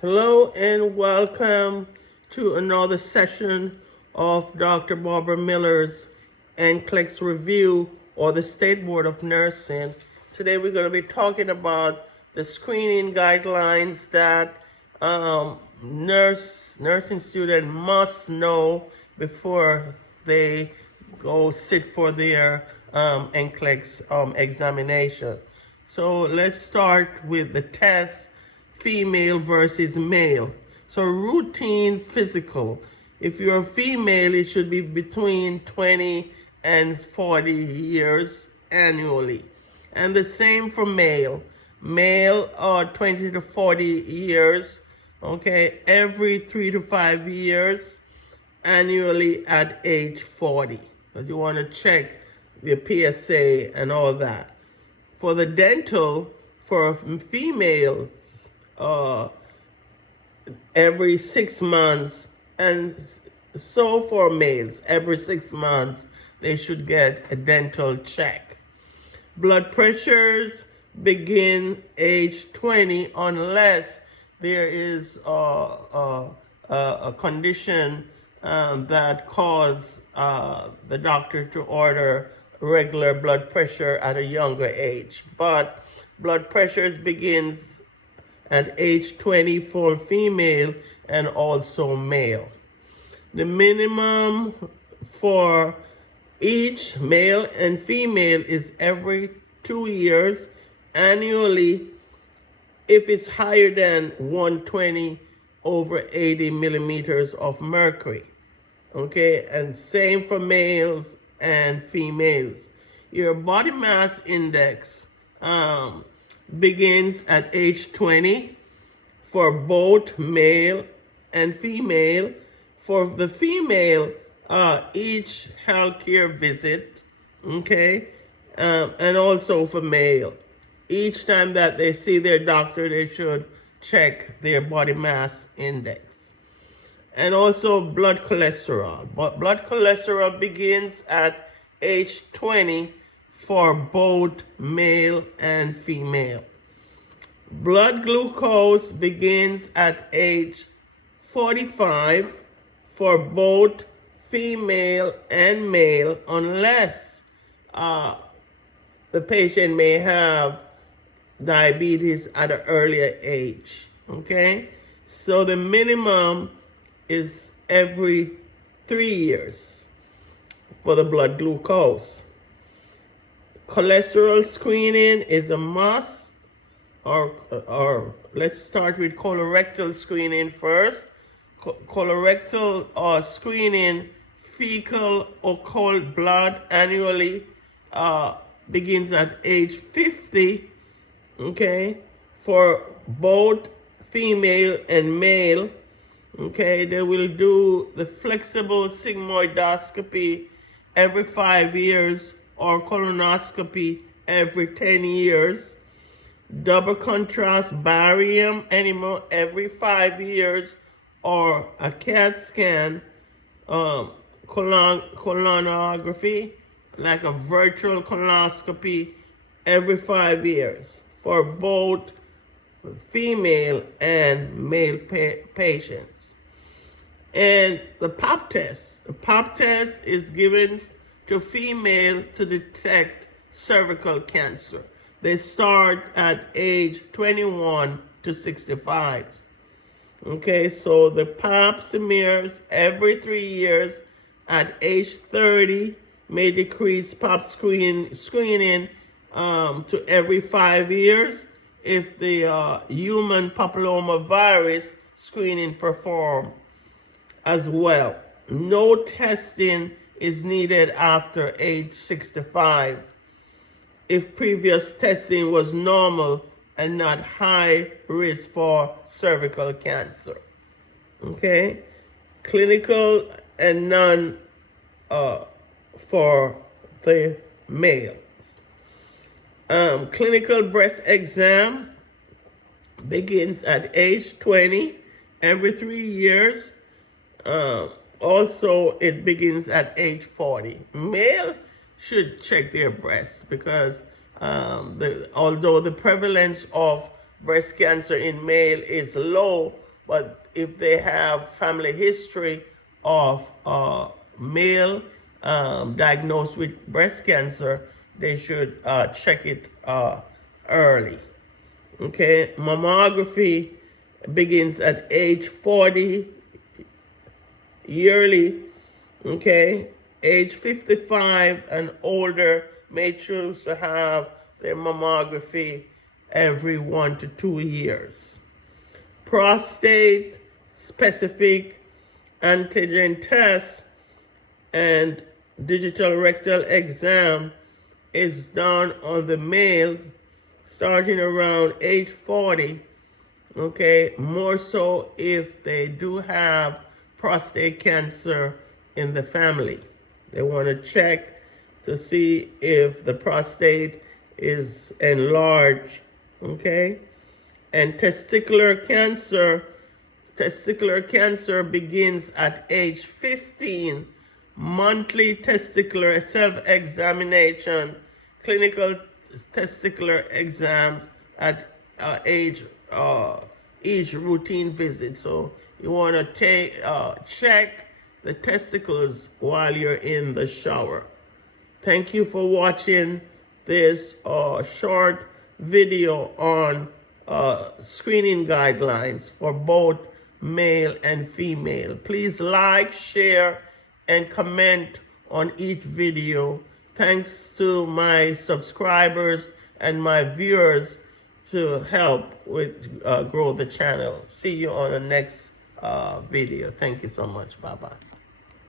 Hello and welcome to another session of Dr. Barbara Miller's NCLEX review, or the State Board of Nursing. Today we're going to be talking about the screening guidelines that nursing students must know before they go sit for their NCLEX examination. So let's start with the test, female versus male. So routine physical. If you're a female, it should be between 20 and 40 years annually. And the same for male. Male 20 to 40 years, okay, every 3 to 5 years annually at age 40. But you want to check your PSA and all that. For the dental, for females, every 6 months, and so for males, every 6 months they should get a dental check. Blood pressures begin age 20 unless there is a condition that cause the doctor to order regular blood pressure at a younger age. But blood pressures begins at age 20 for female and also male. The minimum for each male and female is every 2 years annually if it's higher than 120 over 80 millimeters of mercury. Okay, and same for males and females. Your body mass index begins at age 20 for both male and female. For the female, each healthcare visit, okay, and also for male, each time that they see their doctor, they should check their body mass index. And also blood cholesterol. But blood cholesterol begins at age 20 for both male and female. Blood glucose begins at age 45 for both female and male, unless the patient may have diabetes at an earlier age. Okay, so the minimum is every 3 years for the blood glucose. Cholesterol screening is a must, or let's start with colorectal screening first. Colorectal screening, fecal occult blood annually begins at age 50, okay, for both female and male. Okay, they will do the flexible sigmoidoscopy every 5 years, or colonoscopy every 10 years. Double contrast barium enema every 5 years, or a CAT scan, colonography, like a virtual colonoscopy every 5 years for both female and male patients. And the pap test. The pap test is given to female to detect cervical cancer. They start at age 21 to 65. Okay, so the pap smears every 3 years. At age 30, may decrease pap screening to every 5 years if the human papillomavirus screening performed as well. No testing is needed after age 65 if previous testing was normal and not high risk for cervical cancer. Okay, clinical and none for the male. Clinical breast exam begins at age 20 every 3 years. Also, it begins at age 40. Male should check their breasts because although the prevalence of breast cancer in male is low, but if they have family history of male diagnosed with breast cancer, they should check it early. Okay, mammography begins at age 40 yearly. Okay, age 55 and older may choose to have their mammography every 1 to 2 years. Prostate specific antigen test and digital rectal exam is done on the males starting around age 40. Okay, more so if they do have prostate cancer in the family. They want to check to see if the prostate is enlarged. Okay, and testicular cancer begins at age 15. Monthly testicular self-examination, clinical testicular exams at each routine visit. So you want to check the testicles while you're in the shower. Thank you for watching this short video on screening guidelines for both male and female. Please like, share, and comment on each video. Thanks to my subscribers and my viewers to help with grow the channel. See you on the next video. Thank you so much. Bye-bye.